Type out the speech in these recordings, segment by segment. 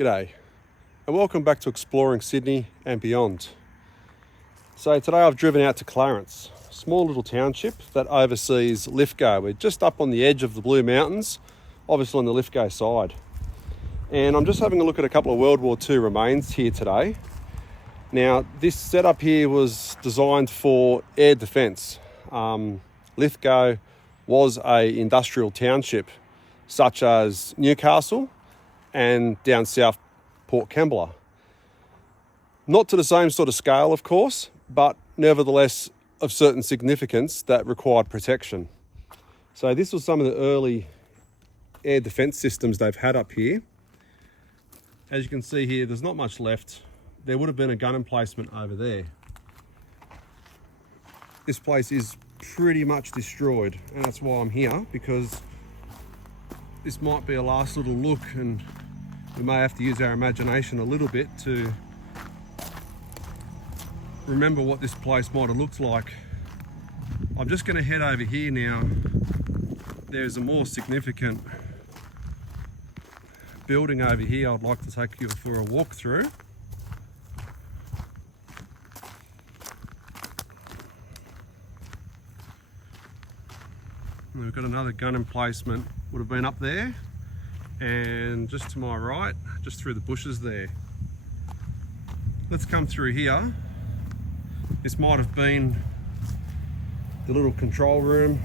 G'day and welcome back to Exploring Sydney and beyond. So today I've driven out to Clarence, a small little township that oversees Lithgow. We're just up on the edge of the Blue Mountains, obviously on the Lithgow side. And I'm just having a look at a couple of World War II remains here today. Now this setup here was designed for air defence. Lithgow was an industrial township such as Newcastle and down south Port Kembla. Not to the same sort of scale, of course, but nevertheless of certain significance that required protection. So this was some of the early air defence systems they've had up here. As you can see here, there's not much left. There would have been a gun emplacement over there. This place is pretty much destroyed, and that's why I'm here, because this might be a last little look and we may have to use our imagination a little bit to remember what this place might have looked like. I'm just going to head over here now. There's a more significant building over here I'd like to take you for a walk through. And we've got another gun emplacement, would have been up there, and just to my right, just through the bushes there. Let's come through here. This might have been the little control room.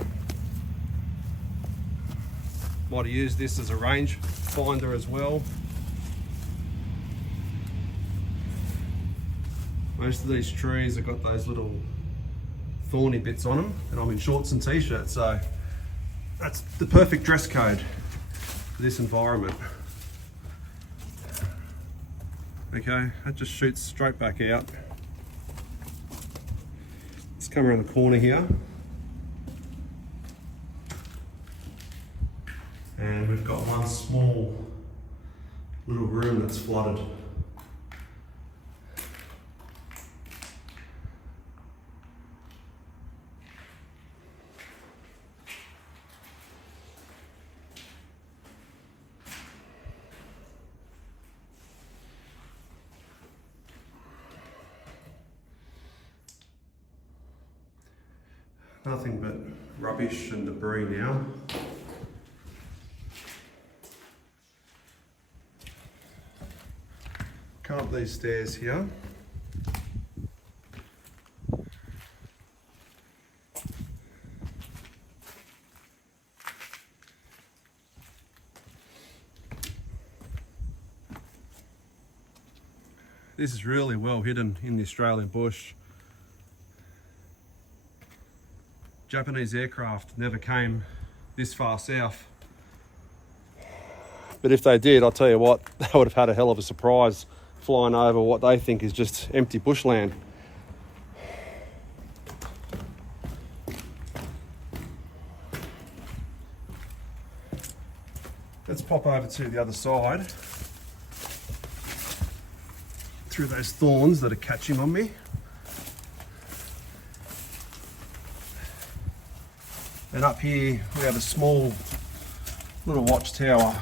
Might have used this as a range finder as well. Most of these trees have got those little thorny bits on them, and I'm in shorts and t-shirts, so that's the perfect dress code for this environment. Okay, that just shoots straight back out. Let's come around the corner here. And we've got one small little room that's flooded. Nothing but rubbish and debris now. Come up these stairs here. This is really well hidden in the Australian bush. Japanese aircraft never came this far south. But if they did, I'll tell you what, they would have had a hell of a surprise flying over what they think is just empty bushland. Let's pop over to the other side through those thorns that are catching on me. And up here we have a small little watchtower.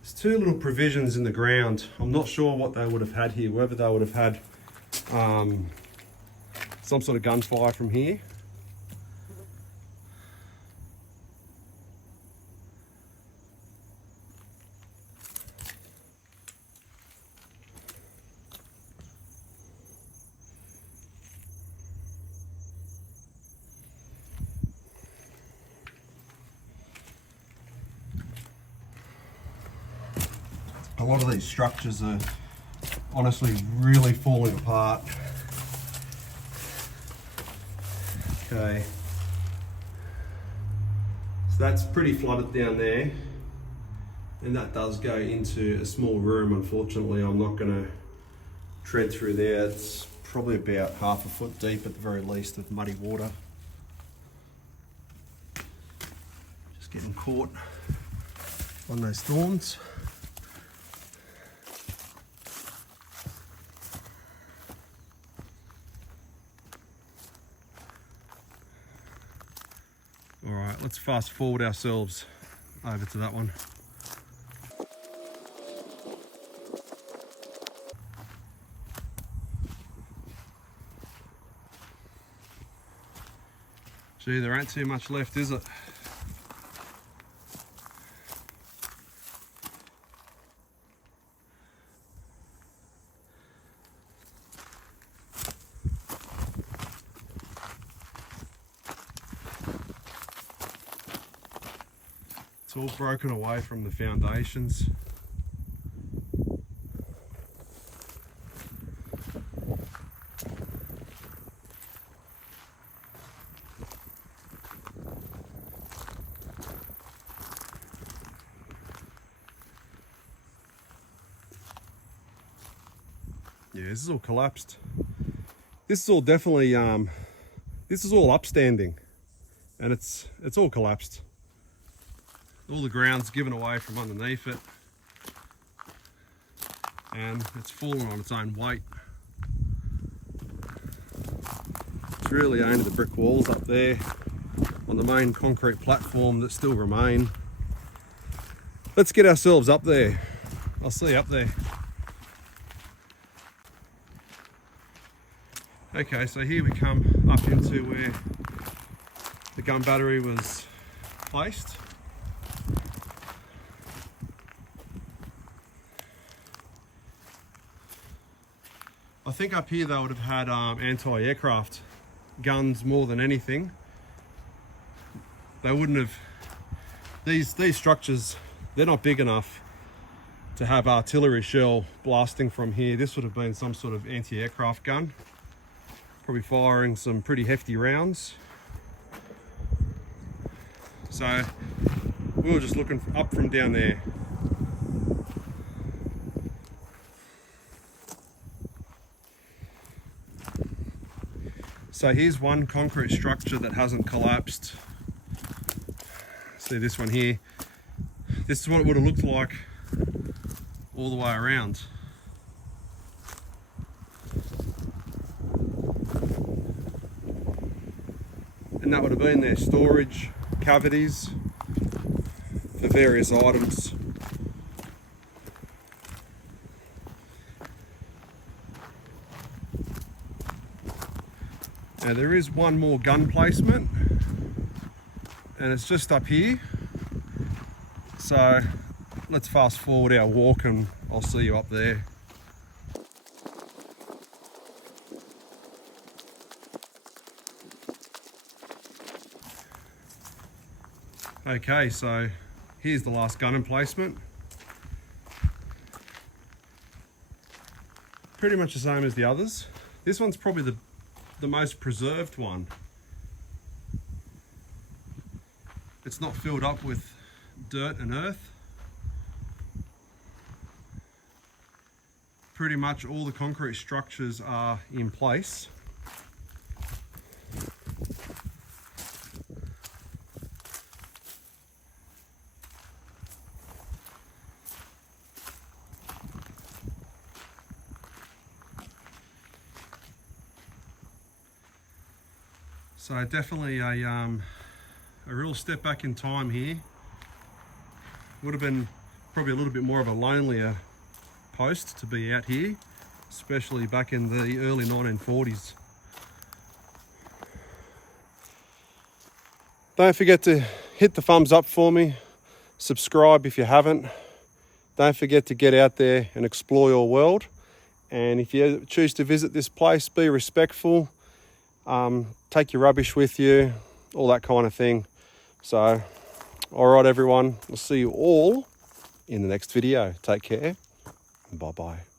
There's two little provisions in the ground. I'm not sure what they would have had here, whether they would have had some sort of gunfire from here. A lot of these structures are honestly really falling apart. Okay, so that's pretty flooded down there, and that does go into a small room. Unfortunately, I'm not going to tread through there. It's probably about half a foot deep at the very least of muddy water. Just getting caught on those thorns. let's fast forward ourselves over to that one. Gee, there ain't too much left, is it? It's all broken away from the foundations. Yeah, this is all collapsed. This is all definitely, this is all upstanding, and it's all collapsed. All the ground's given away from underneath it, and it's fallen on its own weight. It's really aimed at the brick walls up there on the main concrete platform that still remain. Let's get ourselves up there. I'll see you up there. Okay, so here we come up into where the gun battery was placed. I think up here they would have had anti-aircraft guns more than anything. They wouldn't have, these structures, they're not big enough to have artillery shell blasting from here. This would have been some sort of anti-aircraft gun, probably firing some pretty hefty rounds. So we were just looking up from down there. So here's one concrete structure that hasn't collapsed. See this one here? This is what it would have looked like all the way around. And that would have been their storage cavities for various items. Now there is one more gun placement, and it's just up here. So let's fast forward our walk and I'll see you up there. Okay, so here's the last gun emplacement. Pretty much the same as the others. This one's probably the most preserved one. It's not filled up with dirt and earth. Pretty much all the concrete structures are in place. So definitely a real step back in time here. Would have been probably a little bit more of a lonelier post to be out here, especially back in the early 1940s. Don't forget to hit the thumbs up for me, subscribe if you haven't. Don't forget to get out there and explore your world. And if you choose to visit this place, be respectful. Take your rubbish with you, all that kind of thing. So, all right, everyone, we'll see you all in the next video. Take care. Bye-bye.